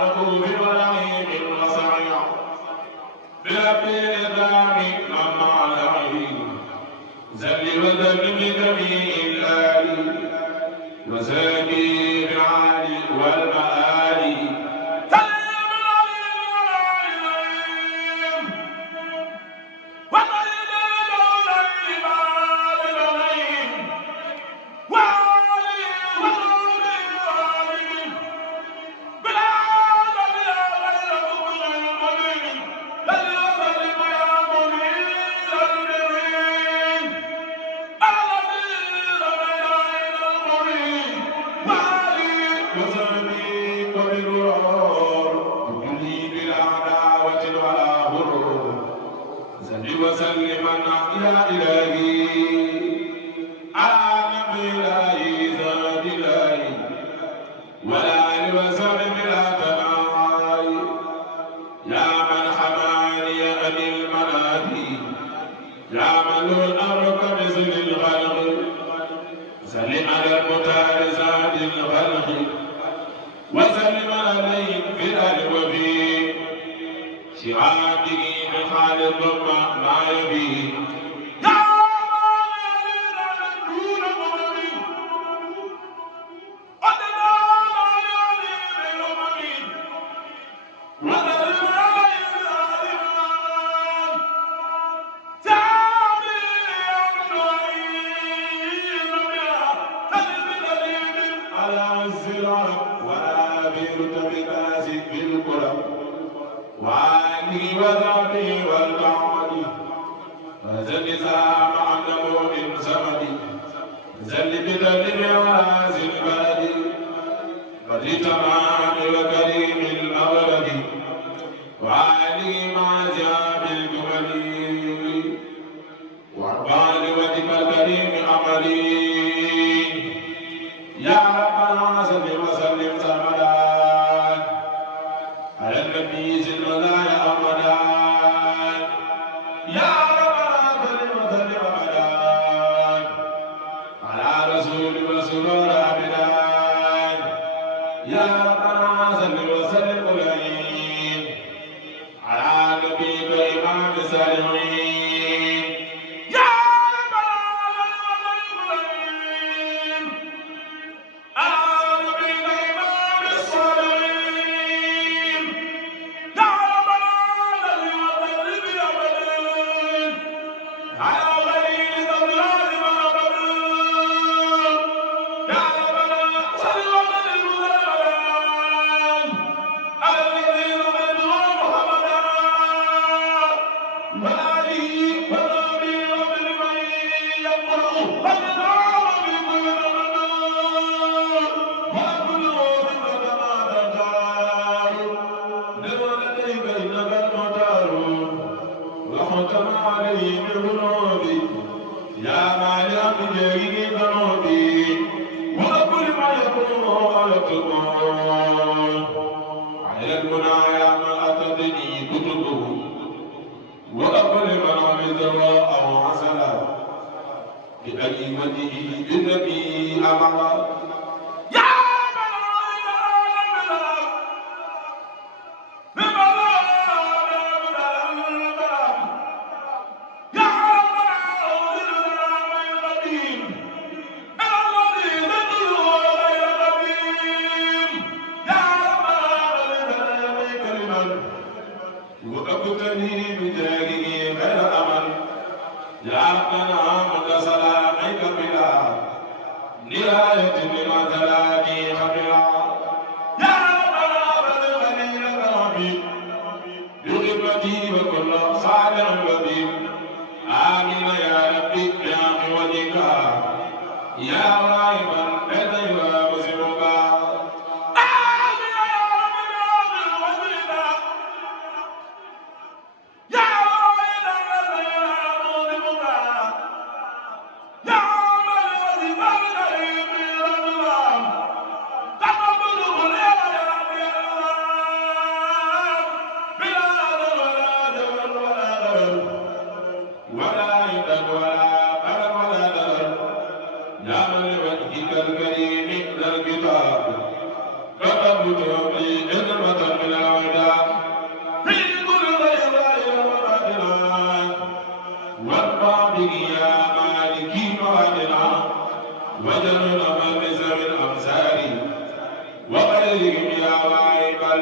رؤوف ورحيم وسريع بربي الإكرام مع العين زل وذل بجميع الآل وزادي بالعالي والمآل وسلم يا إلهي على نبي الله ذات الله ولا آل وسلم لا تناهي يا من حماني عن المنادي يا من له الأمر كمثل الخلق سلم على المختار ذات الخلق وسلم عليه في الأهل وفي شهاده بخالق ما يبيه وعني وذاتي والبعد فزل زام عنه من زمدي زل بدل هذه البلد قد تمام وكريم المولد وعلي مع جاب الجمل وارفع لوجهك الكريم عملي يا ربنا صل وسلم سرمدا على النبي صلى الله أبدا يا ربنا صل وسلم أبدا على رسول وسرور أبدا يا ربنا صل وسلم عليه على نبيك إمام الصالحين بالنبي أمر وأبتني بداره غير أمل جعلنا مد سلامك بلا نهاية لما تلاقي خبلا يا رب بلغني لك ربي بخدمتي وكل صالح بديل آمين يا ربي يا وجهك يا رايبا لدي وزنك آمين يا رب يا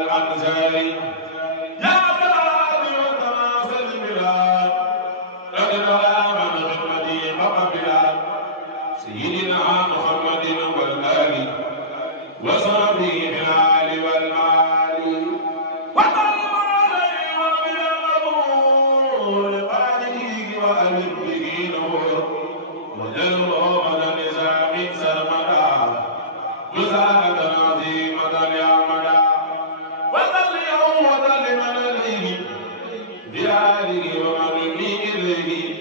والأنصار يا بلاد وتناسل البلاد أدنى من خدمتي وقبلاد سيدنا محمد والآل وصحبه في العال والمعالي وطلب عليه ومن الأمور قاله وألف به نور وجلوا غدا نزام سرمدا وزادة عظيمة لأمدا وذل يوم وذل من إليه بآله ومن إليه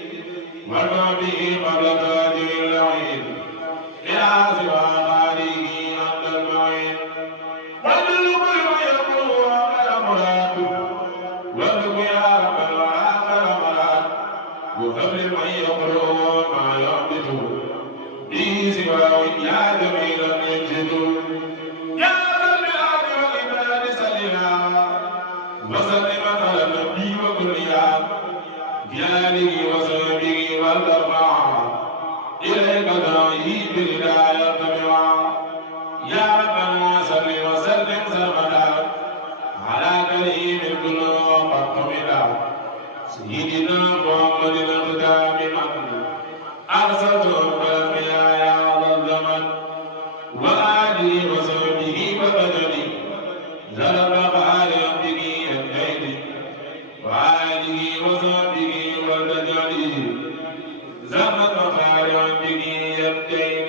وما به قبل تاج اللعين إلى سوى خالقه عند المعين والقلب يقول وأنا مراد والقلب يا رب العالمين مراد وقبل من يقول ما يعبد به سواه يا جميل يجد يا ذا البلاد والعباد سلنا وسلم على النبي وكليا بآله وصحبه والأربعة إليك داعي بالهداية تبعا يا ربنا صل وسلم سرمدا على كريم القلوب قد قبلا سيدنا محمد الختام من أرسلته بالأنبياء يا ذا الزمن وآله وصحبه وبدنه ذا البقاء به الكيد وآله وصحبه وبدنه زمن مخارج به يبتين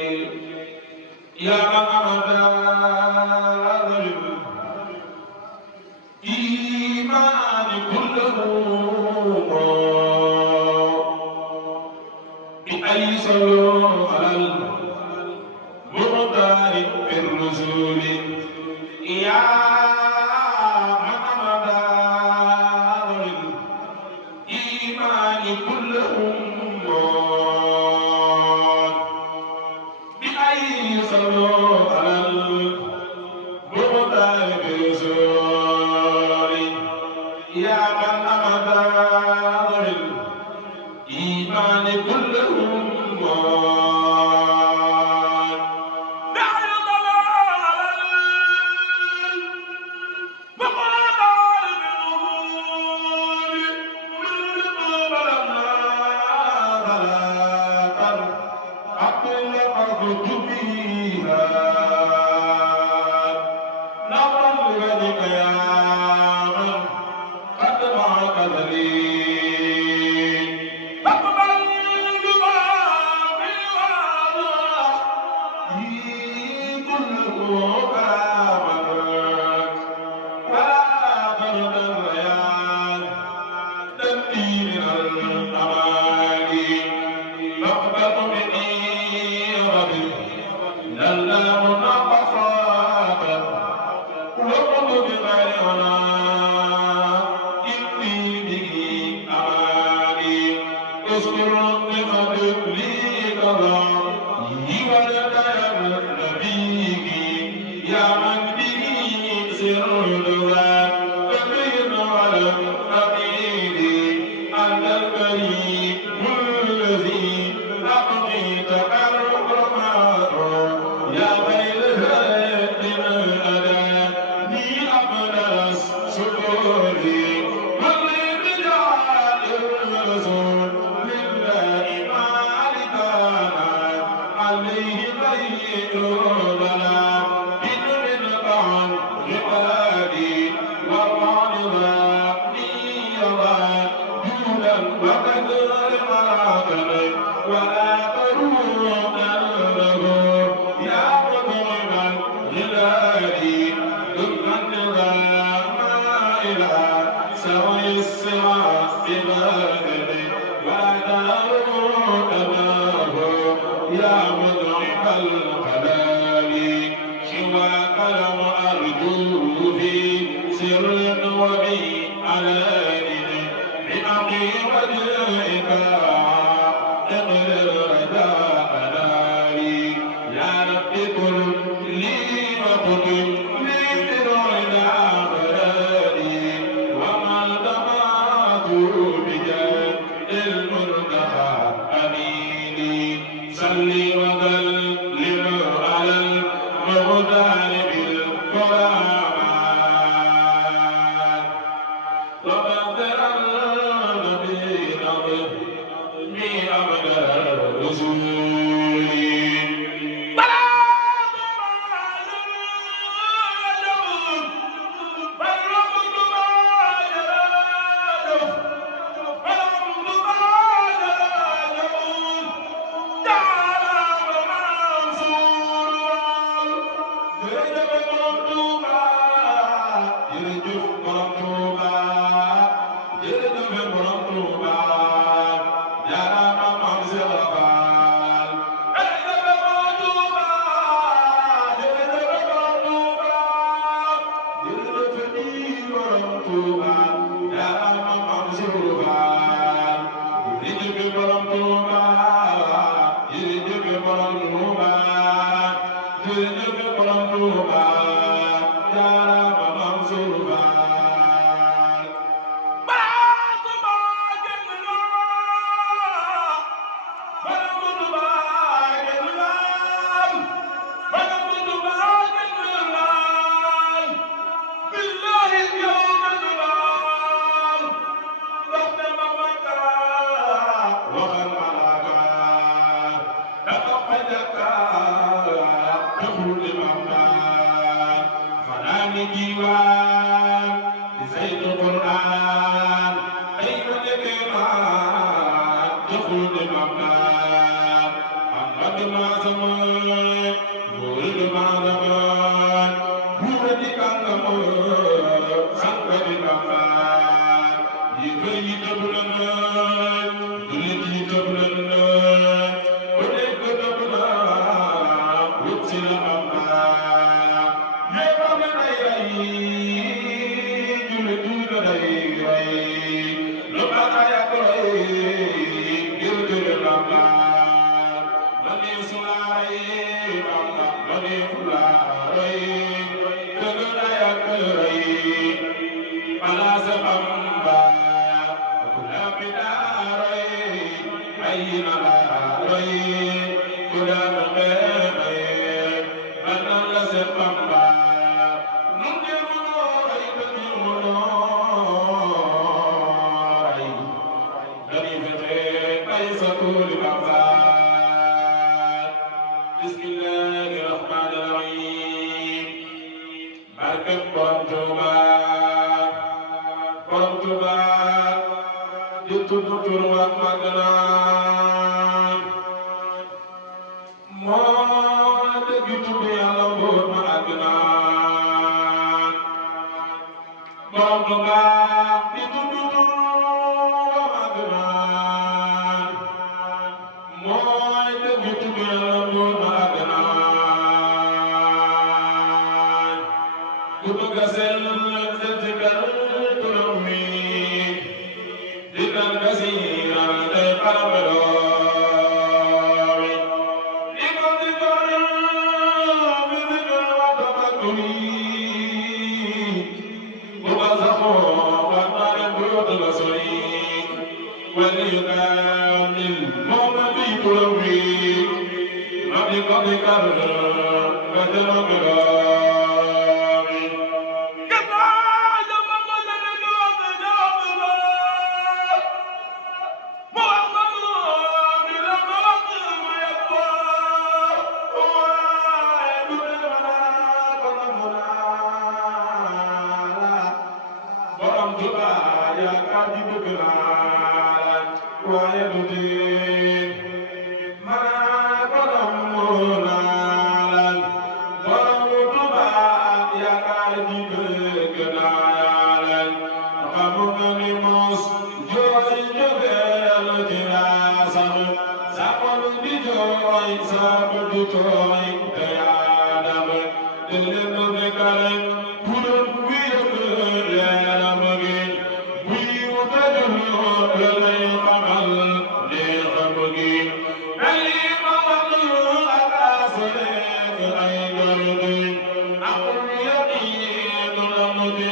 يا من أمد إيمان كله بأي صلوا على المختار في الرسول يا من أمد إيمان كله بأي صلوا على المختار في الرسول يا من أمد الإيمان كلهم jërëjëf borom Tuuba jërëjëf borom Tuuba jaaraama maam Seex Faal jërëjëf borom Tuuba jërëjëf borom Tuuba jërëjëf di borom Tuuba jaaraama maam Seex Faal jërëjëf borom Tuuba jërëjëf borom Tuuba jërëjëf borom Tuuba jaaraama maam Seex Faal baatuma gën la borom Tuuba gën la borom Tuuba gën la billahi yow gën la ndox dama Makka waxal malaaka dafa fajaka taxul di Makka fanaani diwaan di saytu Qur'aan ay ma nekkee maan taxul di Makka Ahmad maa sama góor maa sama buur di kàngam sang di Makka yi kër yi tëb na jullit yi tëb na ku nekk tëb na wut si la Makka yépp a nga day rey jullit yi la day rey lu Makka yàgg rey ngir jële Makka mani sula rey Makka mani fula rey dëgg la yàgg rey palaas Bamba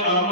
Aku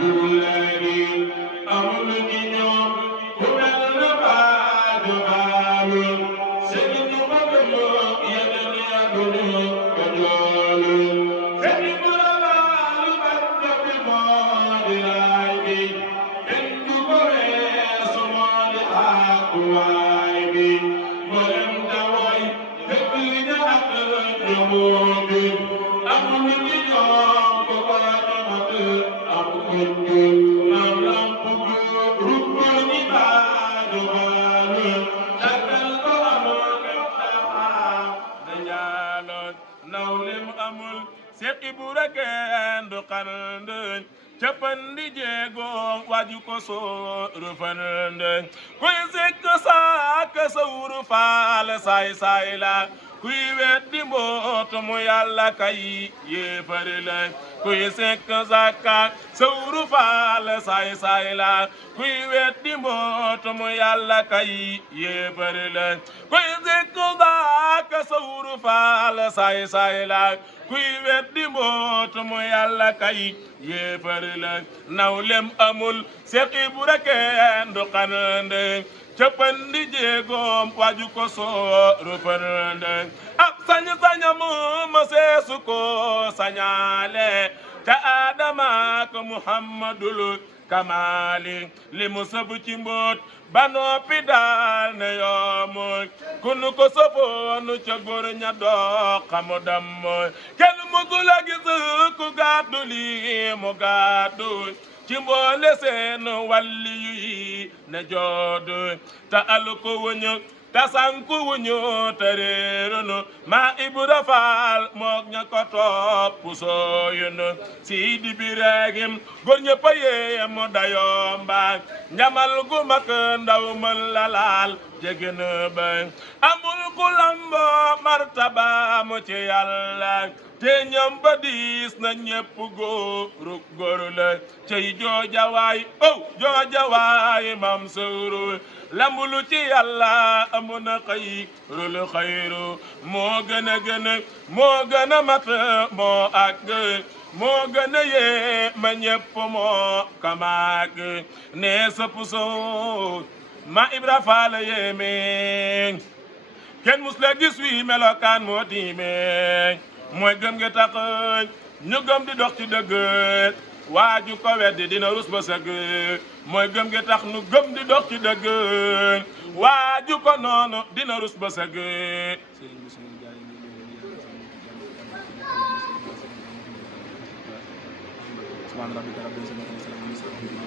Lulagi kenn du xand capandi jeego waaju ko sooru fande kuy sikk saaka sawru faal saay saay la kuy weddi mbootu mu yàlla kay yéefari la kuy sikk saaka sawru faal saay saay la kuy weddi mbootu mu yàlla kay yéefari la kuy sikk saaka sawru faal saay saay la kuy weddi mbootu mu yàlla kay yéefari la nawlem amul seqi bu rekeen du xanande capandi jeegoom waaju ko sooru fande ab sañ-sañam ma seesu ko sañaale ca Adama ko Muhammadul Kamali li mu sabu ci mboot ba noppi daal ne yoomu kunu ko sofoonu ca góor ña doo xamu dammo kenn mugul a gis ku gàddu li mu gàddu ci mboole seen wàlli yi ne joodu ta alu ko wuñu ta sanku wuñu te réerunu ma Ibra Faal mook ña ko topp sooyunu Sidi Birahim góor ñëpp a yéemu dayoo mbaa njamal gu mag ndaw mën la laal jege na ba amul ku lambo martaba mu ci Yàlla te ñoom ba diis na ñépp góor la cey joojawaay joojawaay mam sawru lambulu ci Yàlla amu na xayrul xayru moo gën a mat moo àgg moo gën a yee ma ñépp moo kamaag ne sëpp soo ma Ibra Faal yéeme kenn mus la gis wi melokaan moo tiime mooy gëm gi tax ñu gëm di dox ci dëgg waaju ko weddi dina rus ba sëgg mooy gëm gi tax ñu gëm di dox ci dëgg waaju ko noonu dina rus ba sëgg subhaana rabbika rabbil izzati amma yasifuun